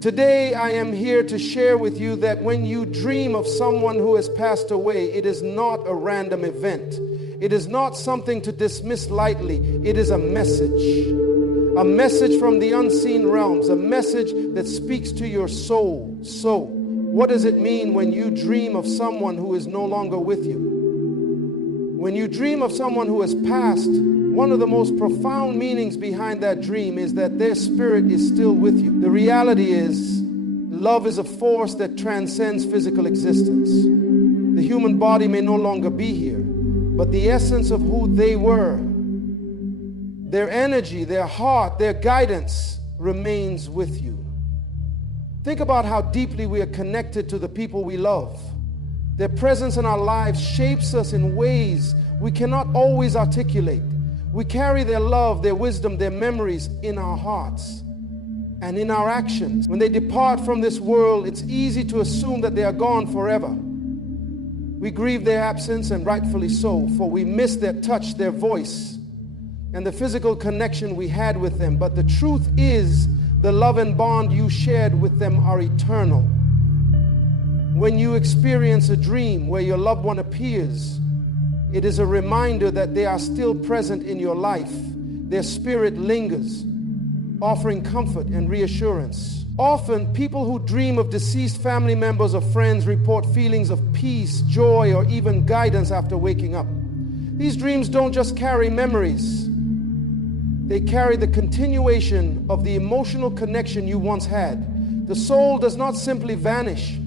Today, I am here to share with you that when you dream of someone who has passed away, it is not a random event. It is not something to dismiss lightly. It is a message from the unseen realms, a message that speaks to your soul. So, what does it mean when you dream of someone who is no longer with you? When you dream of someone who has passed, one of the most profound meanings behind that dream is that their spirit is still with you. The reality is, love is a force that transcends physical existence. The human body may no longer be here, but the essence of who they were, their energy, their heart, their guidance remains with you. Think about how deeply we are connected to the people we love. Their presence in our lives shapes us in ways we cannot always articulate. We carry their love, their wisdom, their memories in our hearts and in our actions. When they depart from this world, it's easy to assume that they are gone forever. We grieve their absence, and rightfully so, for we miss their touch, their voice, and the physical connection we had with them. But the truth is, the love and bond you shared with them are eternal. When you experience a dream where your loved one appears, it is a reminder that they are still present in your life. Their spirit lingers, offering comfort and reassurance. Often, people who dream of deceased family members or friends report feelings of peace, joy, or even guidance after waking up. These dreams don't just carry memories. They carry the continuation of the emotional connection you once had. The soul does not simply vanish.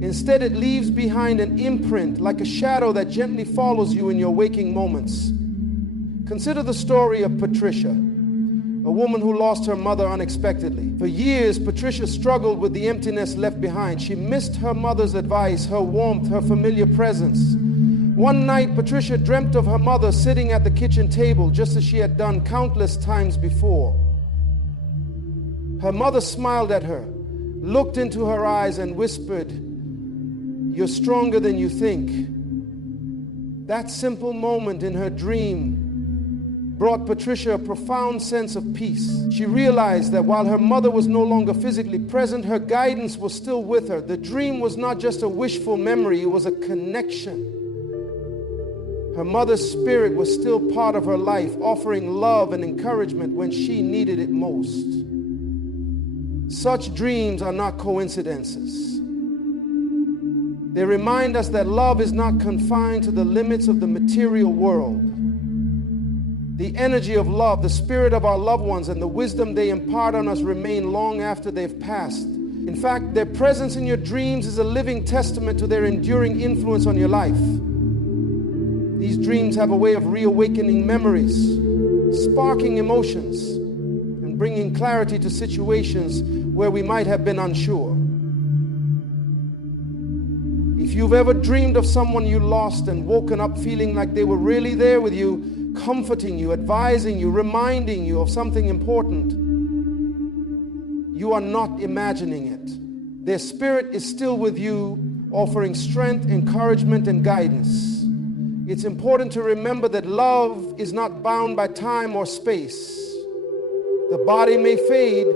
Instead, it leaves behind an imprint, like a shadow that gently follows you in your waking moments. Consider the story of Patricia, a woman who lost her mother unexpectedly. For years, Patricia struggled with the emptiness left behind. She missed her mother's advice, her warmth, her familiar presence. One night, Patricia dreamt of her mother sitting at the kitchen table, just as she had done countless times before. Her mother smiled at her, looked into her eyes, and whispered, "You're stronger than you think." That simple moment in her dream brought Patricia a profound sense of peace. She realized that while her mother was no longer physically present, her guidance was still with her. The dream was not just a wishful memory, it was a connection. Her mother's spirit was still part of her life, offering love and encouragement when she needed it most. Such dreams are not coincidences. They remind us that love is not confined to the limits of the material world. The energy of love, the spirit of our loved ones, and the wisdom they impart on us remain long after they've passed. In fact, their presence in your dreams is a living testament to their enduring influence on your life. These dreams have a way of reawakening memories, sparking emotions, and bringing clarity to situations where we might have been unsure. If you've ever dreamed of someone you lost and woken up feeling like they were really there with you, comforting you, advising you, reminding you of something important, you are not imagining it. Their spirit is still with you, offering strength, encouragement, and guidance. It's important to remember that love is not bound by time or space. The body may fade,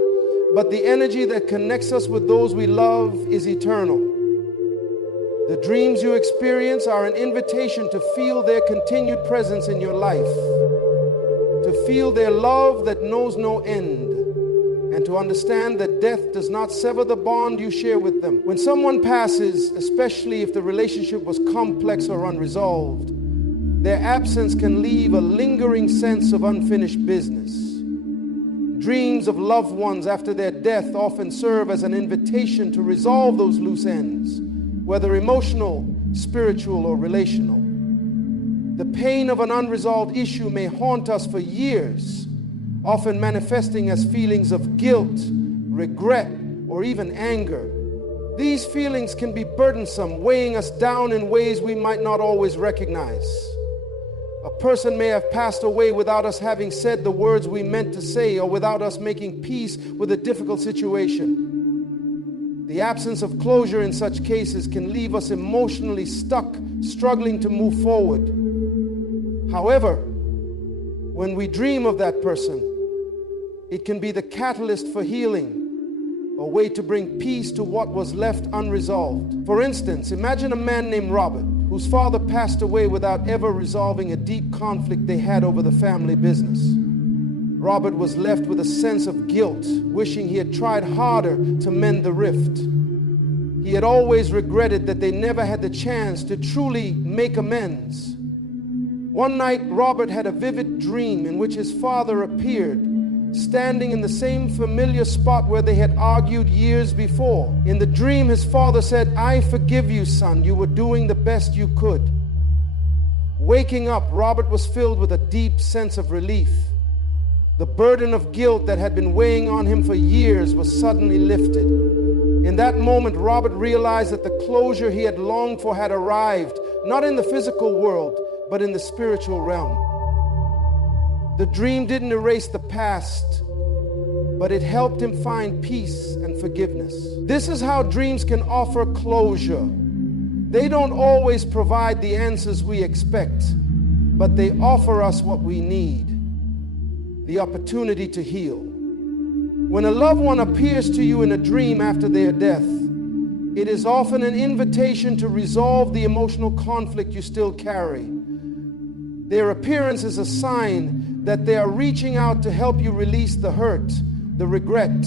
but the energy that connects us with those we love is eternal. The dreams you experience are an invitation to feel their continued presence in your life, to feel their love that knows no end, and to understand that death does not sever the bond you share with them. When someone passes, especially if the relationship was complex or unresolved, their absence can leave a lingering sense of unfinished business. Dreams of loved ones after their death often serve as an invitation to resolve those loose ends, whether emotional, spiritual, or relational. The pain of an unresolved issue may haunt us for years, often manifesting as feelings of guilt, regret, or even anger. These feelings can be burdensome, weighing us down in ways we might not always recognize. A person may have passed away without us having said the words we meant to say, or without us making peace with a difficult situation. The absence of closure in such cases can leave us emotionally stuck, struggling to move forward. However, when we dream of that person, it can be the catalyst for healing, a way to bring peace to what was left unresolved. For instance, imagine a man named Robert, whose father passed away without ever resolving a deep conflict they had over the family business. Robert was left with a sense of guilt, wishing he had tried harder to mend the rift. He had always regretted that they never had the chance to truly make amends. One night, Robert had a vivid dream in which his father appeared, standing in the same familiar spot where they had argued years before. In the dream, his father said, "I forgive you, son. You were doing the best you could." Waking up, Robert was filled with a deep sense of relief. The burden of guilt that had been weighing on him for years was suddenly lifted. In that moment, Robert realized that the closure he had longed for had arrived, not in the physical world, but in the spiritual realm. The dream didn't erase the past, but it helped him find peace and forgiveness. This is how dreams can offer closure. They don't always provide the answers we expect, but they offer us what we need: the opportunity to heal. When a loved one appears to you in a dream after their death, it is often an invitation to resolve the emotional conflict you still carry. Their appearance is a sign that they are reaching out to help you release the hurt, the regret,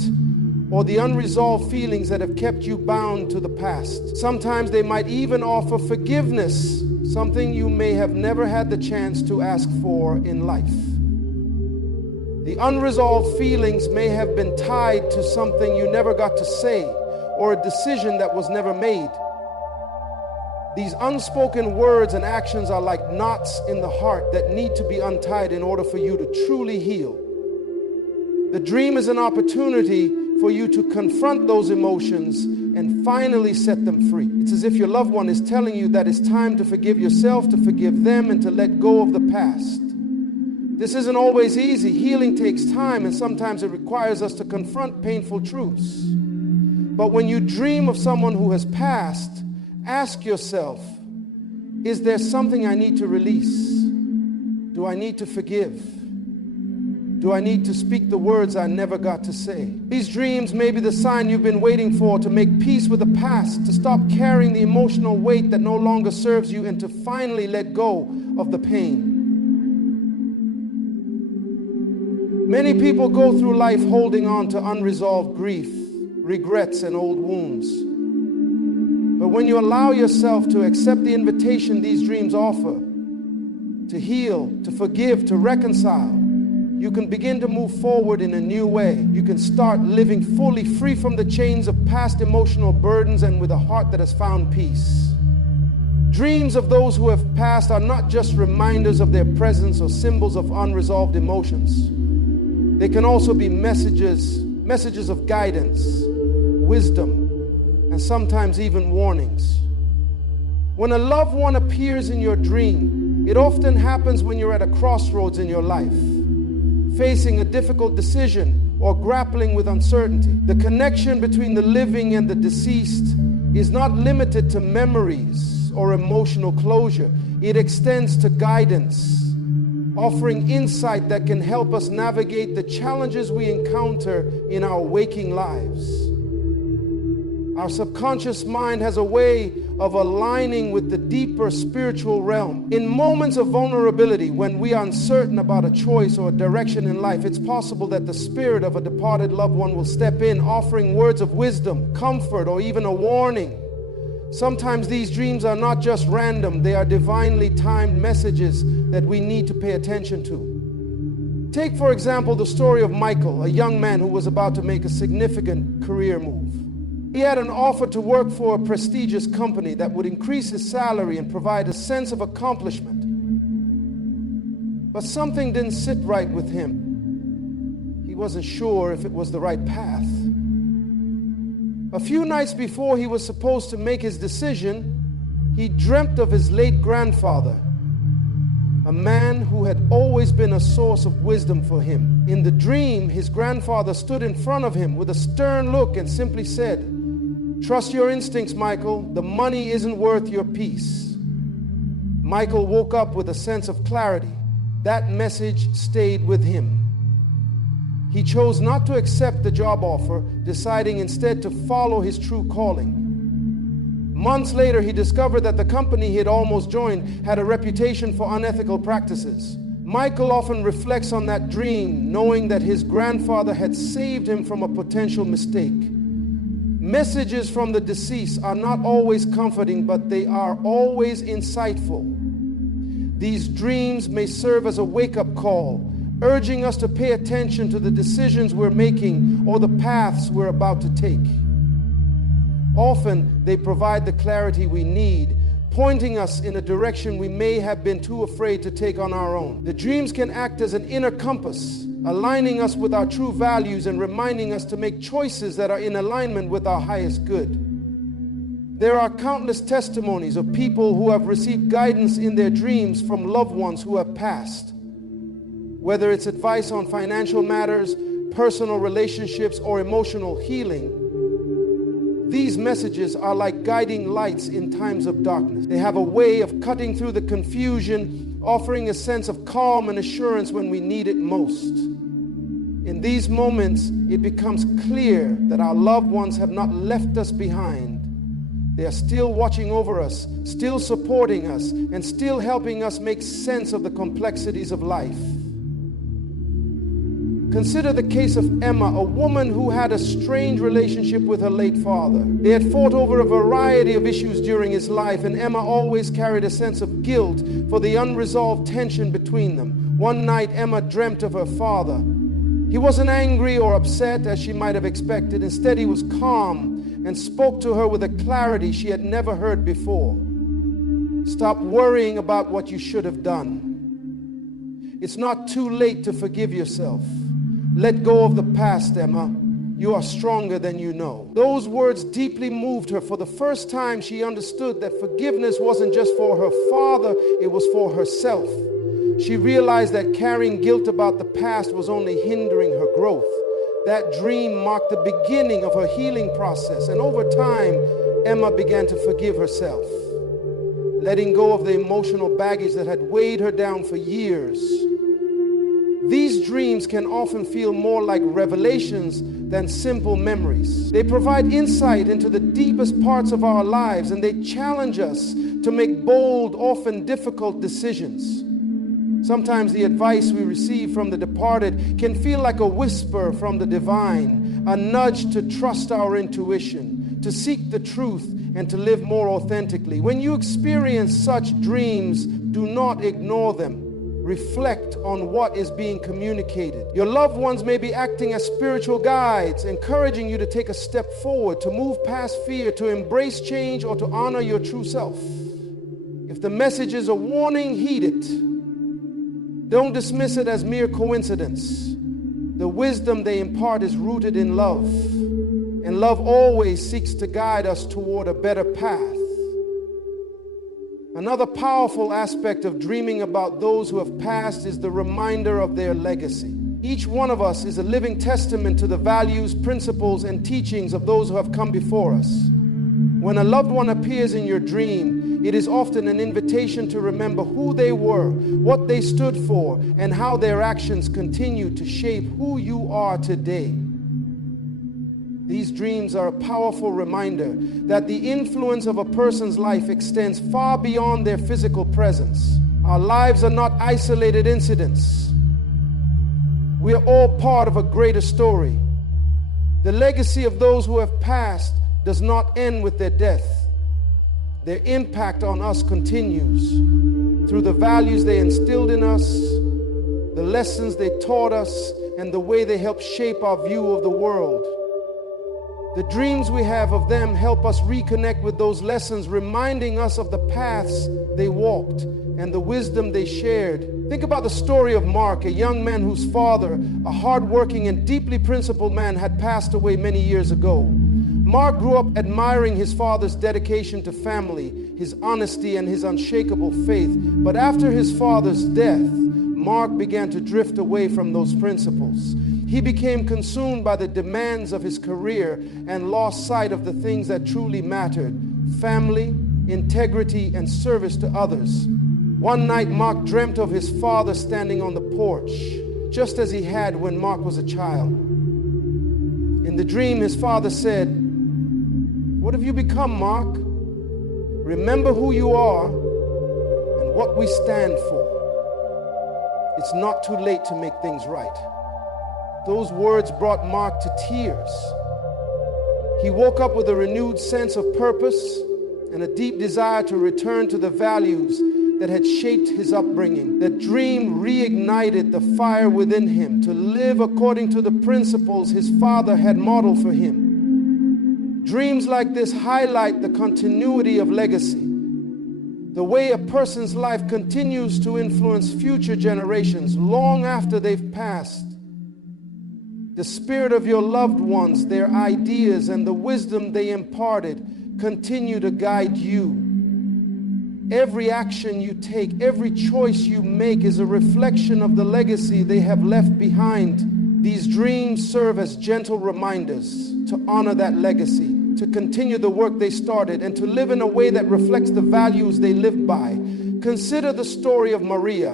or the unresolved feelings that have kept you bound to the past. Sometimes they might even offer forgiveness, something you may have never had the chance to ask for in life. The unresolved feelings may have been tied to something you never got to say, or a decision that was never made. These unspoken words and actions are like knots in the heart that need to be untied in order for you to truly heal. The dream is an opportunity for you to confront those emotions and finally set them free. It's as if your loved one is telling you that it's time to forgive yourself, to forgive them, and to let go of the past. This isn't always easy. Healing takes time, and sometimes it requires us to confront painful truths. But when you dream of someone who has passed, ask yourself, is there something I need to release? Do I need to forgive? Do I need to speak the words I never got to say? These dreams may be the sign you've been waiting for to make peace with the past, to stop carrying the emotional weight that no longer serves you, and to finally let go of the pain. Many people go through life holding on to unresolved grief, regrets, and old wounds. But when you allow yourself to accept the invitation these dreams offer, to heal, to forgive, to reconcile, you can begin to move forward in a new way. You can start living fully free from the chains of past emotional burdens and with a heart that has found peace. Dreams of those who have passed are not just reminders of their presence or symbols of unresolved emotions. They can also be messages of guidance, wisdom, and sometimes even warnings. When a loved one appears in your dream, it often happens when you're at a crossroads in your life, facing a difficult decision or grappling with uncertainty. The connection between the living and the deceased is not limited to memories or emotional closure. It extends to guidance, offering insight that can help us navigate the challenges we encounter in our waking lives. Our subconscious mind has a way of aligning with the deeper spiritual realm. In moments of vulnerability, when we are uncertain about a choice or a direction in life, it's possible that the spirit of a departed loved one will step in, offering words of wisdom, comfort, or even a warning. Sometimes these dreams are not just random, they are divinely timed messages that we need to pay attention to. Take, for example, the story of Michael, a young man who was about to make a significant career move. He had an offer to work for a prestigious company that would increase his salary and provide a sense of accomplishment. But something didn't sit right with him. He wasn't sure if it was the right path. A few nights before he was supposed to make his decision, he dreamt of his late grandfather, a man who had always been a source of wisdom for him. In the dream, his grandfather stood in front of him with a stern look and simply said, "Trust your instincts, Michael. The money isn't worth your peace." Michael woke up with a sense of clarity. That message stayed with him. He chose not to accept the job offer, deciding instead to follow his true calling. Months later, he discovered that the company he had almost joined had a reputation for unethical practices. Michael often reflects on that dream, knowing that his grandfather had saved him from a potential mistake. Messages from the deceased are not always comforting, but they are always insightful. These dreams may serve as a wake-up call, urging us to pay attention to the decisions we're making or the paths we're about to take. Often, they provide the clarity we need, pointing us in a direction we may have been too afraid to take on our own. The dreams can act as an inner compass, aligning us with our true values and reminding us to make choices that are in alignment with our highest good. There are countless testimonies of people who have received guidance in their dreams from loved ones who have passed. Whether it's advice on financial matters, personal relationships, or emotional healing, these messages are like guiding lights in times of darkness. They have a way of cutting through the confusion, offering a sense of calm and assurance when we need it most. In these moments, it becomes clear that our loved ones have not left us behind. They are still watching over us, still supporting us, and still helping us make sense of the complexities of life. Consider the case of Emma, a woman who had a strange relationship with her late father. They had fought over a variety of issues during his life, and Emma always carried a sense of guilt for the unresolved tension between them. One night, Emma dreamt of her father. He wasn't angry or upset as she might have expected. Instead, he was calm and spoke to her with a clarity she had never heard before. Stop worrying about what you should have done. It's not too late to forgive yourself. Let go of the past, Emma. You are stronger than you know. Those words deeply moved her. For the first time, she understood that forgiveness wasn't just for her father, it was for herself. She realized that carrying guilt about the past was only hindering her growth. That dream marked the beginning of her healing process, and over time, Emma began to forgive herself, letting go of the emotional baggage that had weighed her down for years. These dreams can often feel more like revelations than simple memories. They provide insight into the deepest parts of our lives, and they challenge us to make bold, often difficult decisions. Sometimes the advice we receive from the departed can feel like a whisper from the divine, a nudge to trust our intuition, to seek the truth, and to live more authentically. When you experience such dreams, do not ignore them. Reflect on what is being communicated. Your loved ones may be acting as spiritual guides, encouraging you to take a step forward, to move past fear, to embrace change, or to honor your true self. If the message is a warning, heed it. Don't dismiss it as mere coincidence. The wisdom they impart is rooted in love, and love always seeks to guide us toward a better path. Another powerful aspect of dreaming about those who have passed is the reminder of their legacy. Each one of us is a living testament to the values, principles, and teachings of those who have come before us. When a loved one appears in your dream, it is often an invitation to remember who they were, what they stood for, and how their actions continue to shape who you are today. These dreams are a powerful reminder that the influence of a person's life extends far beyond their physical presence. Our lives are not isolated incidents. We are all part of a greater story. The legacy of those who have passed does not end with their death. Their impact on us continues through the values they instilled in us, the lessons they taught us, and the way they help shape our view of the world. The dreams we have of them help us reconnect with those lessons, reminding us of the paths they walked and the wisdom they shared. Think about the story of Mark, a young man whose father, a hardworking and deeply principled man, had passed away many years ago. Mark grew up admiring his father's dedication to family, his honesty, and his unshakable faith. But after his father's death, Mark began to drift away from those principles. He became consumed by the demands of his career and lost sight of the things that truly mattered: family, integrity, and service to others. One night, Mark dreamt of his father standing on the porch. just as he had when Mark was a child. In the dream, his father said, "What have you become, Mark? Remember who you are and what we stand for. It's not too late to make things right." Those words brought Mark to tears. He woke up with a renewed sense of purpose and a deep desire to return to the values that had shaped his upbringing. That dream reignited the fire within him to live according to the principles his father had modeled for him. Dreams like this highlight the continuity of legacy, the way a person's life continues to influence future generations long after they've passed. The spirit of your loved ones, their ideas, and the wisdom they imparted continue to guide you. Every action you take, every choice you make is a reflection of the legacy they have left behind. These dreams serve as gentle reminders to honor that legacy, to continue the work they started, and to live in a way that reflects the values they lived by. Consider the story of Maria,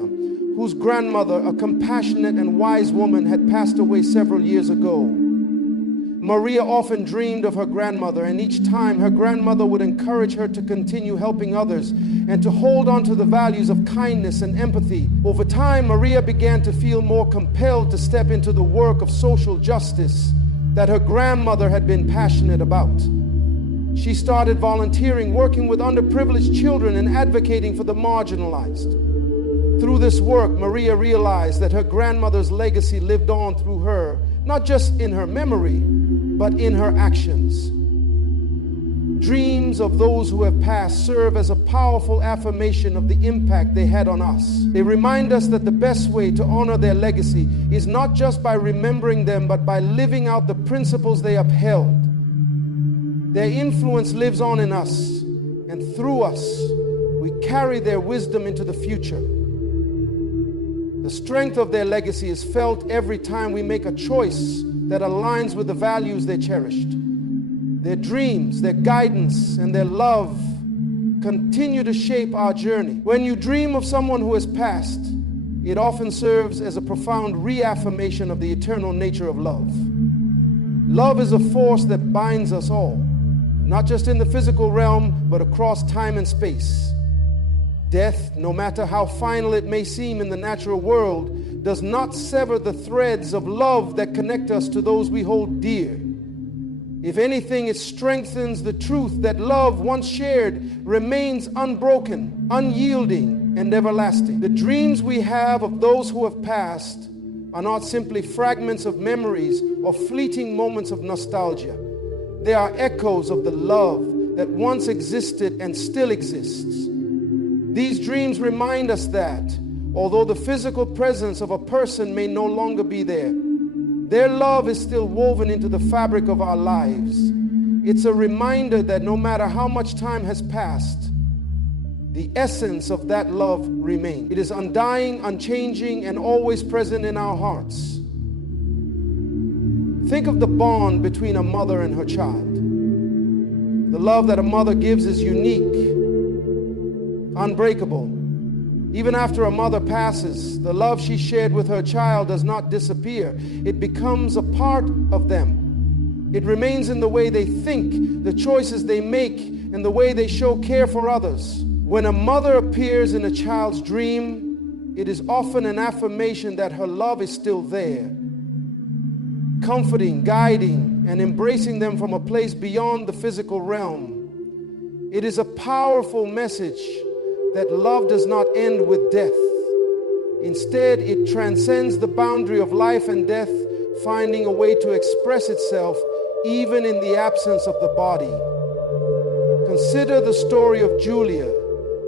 whose grandmother, a compassionate and wise woman, had passed away several years ago. Maria often dreamed of her grandmother, and each time her grandmother would encourage her to continue helping others and to hold on to the values of kindness and empathy. Over time, Maria began to feel more compelled to step into the work of social justice that her grandmother had been passionate about. She started volunteering, working with underprivileged children and advocating for the marginalized. Through this work, Maria realized that her grandmother's legacy lived on through her, not just in her memory, but in her actions. Dreams of those who have passed serve as a powerful affirmation of the impact they had on us. They remind us that the best way to honor their legacy is not just by remembering them, but by living out the principles they upheld. Their influence lives on in us, and through us, we carry their wisdom into the future. The strength of their legacy is felt every time we make a choice that aligns with the values they cherished. Their dreams, their guidance, and their love continue to shape our journey. When you dream of someone who has passed, it often serves as a profound reaffirmation of the eternal nature of love. Love is a force that binds us all, not just in the physical realm, but across time and space. Death, no matter how final it may seem in the natural world, does not sever the threads of love that connect us to those we hold dear. If anything, it strengthens the truth that love, once shared, remains unbroken, unyielding, and everlasting. The dreams we have of those who have passed are not simply fragments of memories or fleeting moments of nostalgia. They are echoes of the love that once existed and still exists. These dreams remind us that, although the physical presence of a person may no longer be there, their love is still woven into the fabric of our lives. It's a reminder that no matter how much time has passed, the essence of that love remains. It is undying, unchanging, and always present in our hearts. Think of the bond between a mother and her child. The love that a mother gives is unique, unbreakable. Even after a mother passes, the love she shared with her child does not disappear. It becomes a part of them. It remains in the way they think, the choices they make, and the way they show care for others. When a mother appears in a child's dream, it is often an affirmation that her love is still there, comforting, guiding, and embracing them from a place beyond the physical realm. It is a powerful message that love does not end with death. Instead, it transcends the boundary of life and death, finding a way to express itself even in the absence of the body. Consider the story of Julia,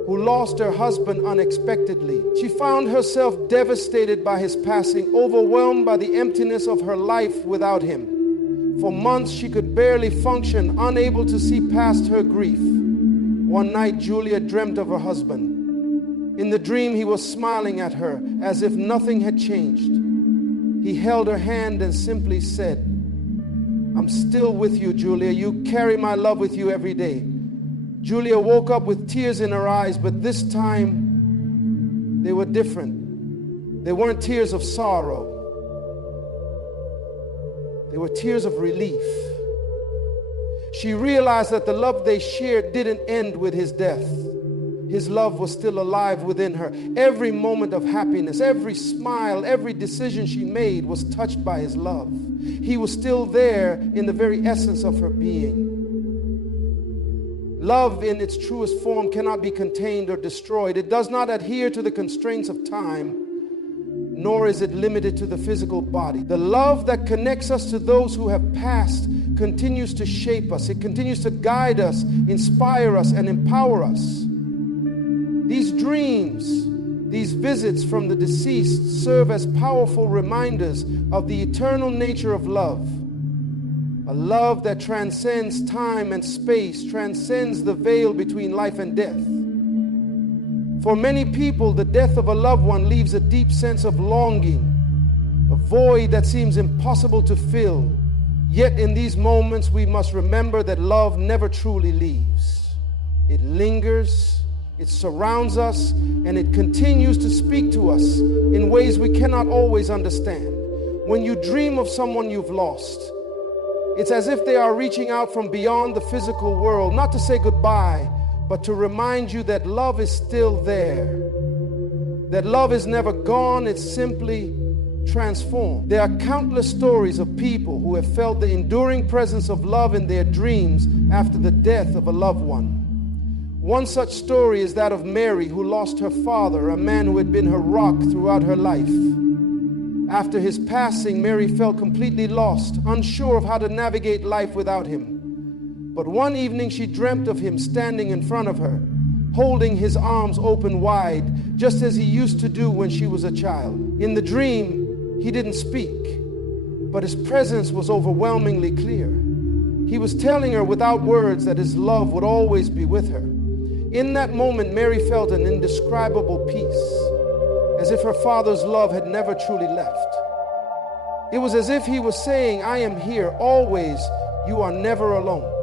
who lost her husband unexpectedly. She found herself devastated by his passing, overwhelmed by the emptiness of her life without him. For months, she could barely function, unable to see past her grief. One night, Julia dreamt of her husband. In the dream, he was smiling at her as if nothing had changed. He held her hand and simply said, "I'm still with you, Julia. You carry my love with you every day." Julia woke up with tears in her eyes, but this time they were different. They weren't tears of sorrow. They were tears of relief. She realized that the love they shared didn't end with his death. His love was still alive within her. Every moment of happiness, every smile, every decision she made was touched by his love. He was still there in the very essence of her being. Love in its truest form cannot be contained or destroyed. It does not adhere to the constraints of time, nor is it limited to the physical body. The love that connects us to those who have passed continues to shape us. It continues to guide us, inspire us, and empower us. These dreams, these visits from the deceased serve as powerful reminders of the eternal nature of love. A love that transcends time and space, transcends the veil between life and death. For many people, the death of a loved one leaves a deep sense of longing, a void that seems impossible to fill. Yet in these moments, we must remember that love never truly leaves. It lingers, it surrounds us, and it continues to speak to us in ways we cannot always understand. When you dream of someone you've lost, it's as if they are reaching out from beyond the physical world, not to say goodbye, but to remind you that love is still there. That love is never gone, it's simply transformed. There are countless stories of people who have felt the enduring presence of love in their dreams after the death of a loved one. One such story is that of Mary, who lost her father, a man who had been her rock throughout her life. After his passing, Mary felt completely lost, unsure of how to navigate life without him. But one evening she dreamt of him standing in front of her, holding his arms open wide, just as he used to do when she was a child. In the dream, he didn't speak, but his presence was overwhelmingly clear. He was telling her without words that his love would always be with her. In that moment, Mary felt an indescribable peace, as if her father's love had never truly left. It was as if he was saying, I am here always, you are never alone.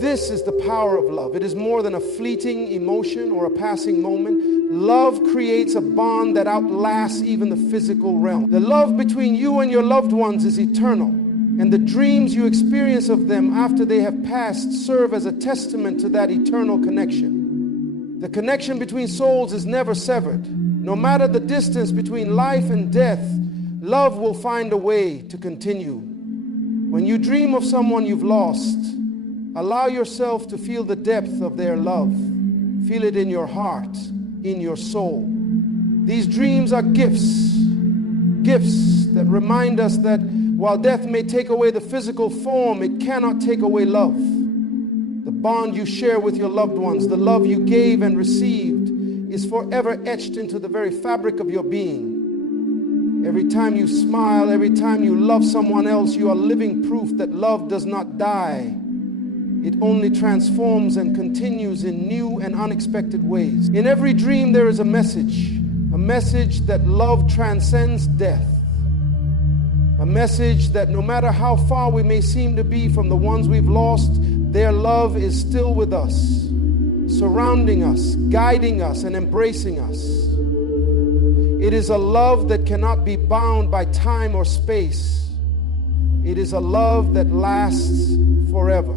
This is the power of love. It is more than a fleeting emotion or a passing moment. Love creates a bond that outlasts even the physical realm. The love between you and your loved ones is eternal, and the dreams you experience of them after they have passed serve as a testament to that eternal connection. The connection between souls is never severed. No matter the distance between life and death, love will find a way to continue. When you dream of someone you've lost, allow yourself to feel the depth of their love. Feel it in your heart, in your soul. These dreams are gifts that remind us that while death may take away the physical form, it cannot take away love. The bond you share with your loved ones, the love you gave and received, is forever etched into the very fabric of your being. Every time you smile, every time you love someone else, you are living proof that love does not die. It only transforms and continues in new and unexpected ways. In every dream there is a message that love transcends death. A message that no matter how far we may seem to be from the ones we've lost, their love is still with us, surrounding us, guiding us, and embracing us. It is a love that cannot be bound by time or space. It is a love that lasts forever.